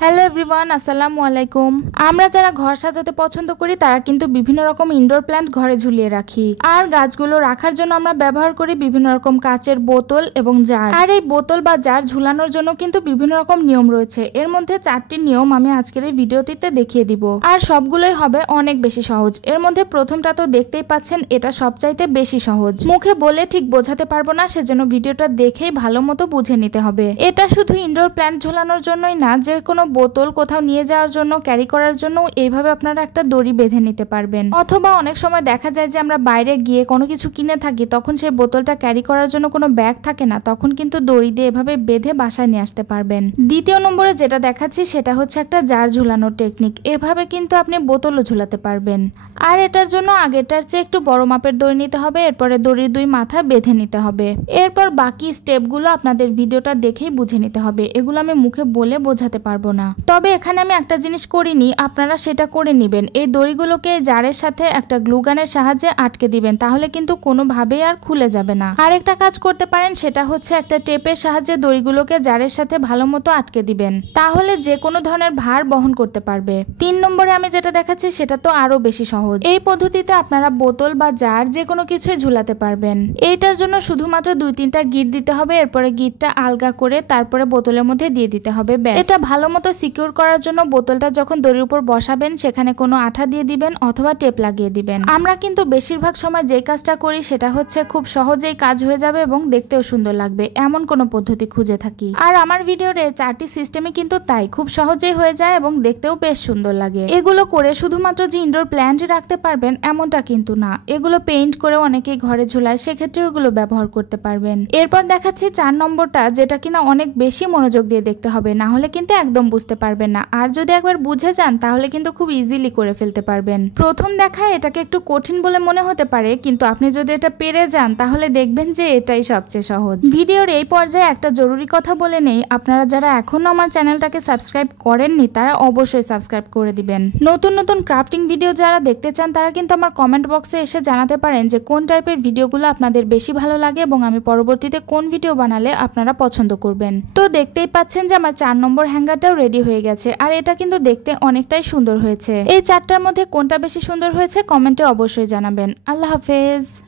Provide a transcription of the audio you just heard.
Hello everyone, আসসালামু আলাইকুম। আমরা যারা ঘর সাজাতে পছন্দ করি তারা কিন্তু বিভিন্ন রকম ইনডোর প্ল্যান্ট ঘরে ঝুলিয়ে রাখি। আর গাছগুলো রাখার জন্য আমরা ব্যবহার করি বিভিন্ন রকম কাচের বোতল এবং জার। আর এই বোতল বা জার ঝুলানোর জন্য কিন্তু বিভিন্ন রকম নিয়ম রয়েছে। এর মধ্যে 4টি নিয়ম আমি আজকের এই ভিডিওটিতে দেখিয়ে দিব। আর সবগুলোই হবে অনেক বেশি সহজ। এর মধ্যে প্রথমটা তো দেখতেই পাচ্ছেন, এটা সবচাইতে বেশি সহজ। মুখে বলে ঠিক বোঝাতে পারবো না, সেজন্য ভিডিওটা দেখেই ভালো মতো বুঝে নিতে হবে। এটা শুধু ইনডোর প্ল্যান্ট ঝুলানোর জন্যই না, যে কোনো বোতল কোথাও নিয়ে যাওয়ার জন্য, ক্যারি করার জন্য এইভাবে আপনারা একটা দড়ি বেঁধে নিতে পারবেন। অথবা অনেক সময় দেখা যায় যে আমরা বাইরে গিয়ে কোনো কিছু কিনে থাকি, তখন সেই বোতলটা ক্যারি করার জন্য কোনো ব্যাগ থাকে না, তখন কিন্তু দড়ি দিয়ে এভাবে বেঁধে বাসায় নিয়ে আসতে পারবেন। দ্বিতীয় নম্বরে যেটা দেখাচ্ছি সেটা হচ্ছে একটা জার ঝুলানোর টেকনিক। এভাবে কিন্তু আপনি বোতলও ঝুলাতে পারবেন। আর এটার জন্য আগেরটার চেয়ে একটু বড় মাপের দড়ি নিতে হবে। এরপরে দড়ির 2 মাথা বেঁধে নিতে হবে। এরপর বাকি স্টেপগুলো আপনাদের ভিডিওটা দেখেই বুঝে নিতে হবে। এগুলো আমি মুখে বলে বোঝাতে পারবো না। তবে এখানে আমি একটা জিনিস করিনি, আপনারা সেটা করে নেবেন। এই দড়িগুলোকে জারের সাথে একটা গ্লুগানের সাহায্যে আটকে দিবেন, তাহলে কিন্তু কোনোভাবেই আর খুলে যাবে না। আরেকটা কাজ করতে পারেন, সেটা হচ্ছে একটা টেপের সাহায্যে দড়িগুলোকে জারের সাথে ভালো মতো আটকে দিবেন, তাহলে যে কোনো ধরনের ভার বহন করতে পারবে। 3 নম্বরে আমি যেটা দেখাচ্ছি সেটা তো আরো বেশি সহজ। এই পদ্ধতিতে আপনারা বোতল বা জার যে কোনো কিছুই ঝুলাতে পারবেন। এইটার জন্য শুধুমাত্র 2-3টা গিট দিতে হবে। এরপরে গিটটা আলগা করে তারপরে বোতলের মধ্যে দিয়ে দিতে হবে, ব্যাস। এটা ভালো মতো সিকিউর করার জন্য বোতলটা যখন দড়ির উপর বসাবেন সেখানে কোনো আঠা দিয়ে দিবেন অথবা টেপ লাগিয়ে দিবেন। আমরা কিন্তু বেশিরভাগ সময় যে কাজটা করি সেটা হচ্ছে খুব সহজেই কাজ হয়ে যাবে এবং দেখতেও সুন্দর লাগবে, এমন কোনো পদ্ধতি খুঁজে থাকি। আর আমার ভিডিওর 4টি সিস্টেমই কিন্তু তাই, খুব সহজেই হয়ে যায় এবং দেখতেও বেশ সুন্দর লাগে। এগুলো করে শুধুমাত্র যে ইনডোর প্ল্যান্ট রাখতে পারবেন এমনটা কিন্তু না, এগুলো পেইন্ট করে অনেকেই ঘরে ঝুলায়, সেক্ষেত্রে এগুলো ব্যবহার করতে পারবেন। এরপর দেখাচ্ছি 4 নম্বরটা, যেটা কিনা অনেক বেশি মনোযোগ দিয়ে দেখতে হবে, না হলে কিন্তু একদম বুঝতে পারবেন না। আর যদি একবার বুঝে যান তাহলে কিন্তু খুব ইজিলি করে ফেলতে পারবেন। প্রথম দেখায় এটাকে একটু কঠিন বলে মনে হতে পারে, কিন্তু আপনি যদি এটা পেরে যান তাহলে দেখবেন যে এটাই সবচেয়ে সহজ। ভিডিওর এই পর্যায়ে একটা জরুরি কথা বলে নেই, আপনারা যারা এখনো আমার চ্যানেলটাকে সাবস্ক্রাইব করেননি তারা অবশ্যই সাবস্ক্রাইব করে দিবেন। নতুন নতুন ক্রাফটিং ভিডিও যারা দেখতে চান তারা কিন্তু আমার কমেন্ট বক্সে এসে জানাতে পারেন যে কোন টাইপের ভিডিওগুলো আপনাদের বেশি ভালো লাগে এবং আমি পরবর্তীতে কোন ভিডিও বানালে আপনারা পছন্দ করবেন। তো দেখতেই পাচ্ছেন যে আমার 4 নম্বর হ্যাঙ্গারটাও রেডি হয়ে গেছে। আর এটা কিন্তু দেখতে অনেকটাই সুন্দর হয়েছে। এই 4টার মধ্যে কোনটা বেশি সুন্দর হয়েছে কমেন্টে অবশ্যই জানাবেন। আল্লাহ হাফেজ।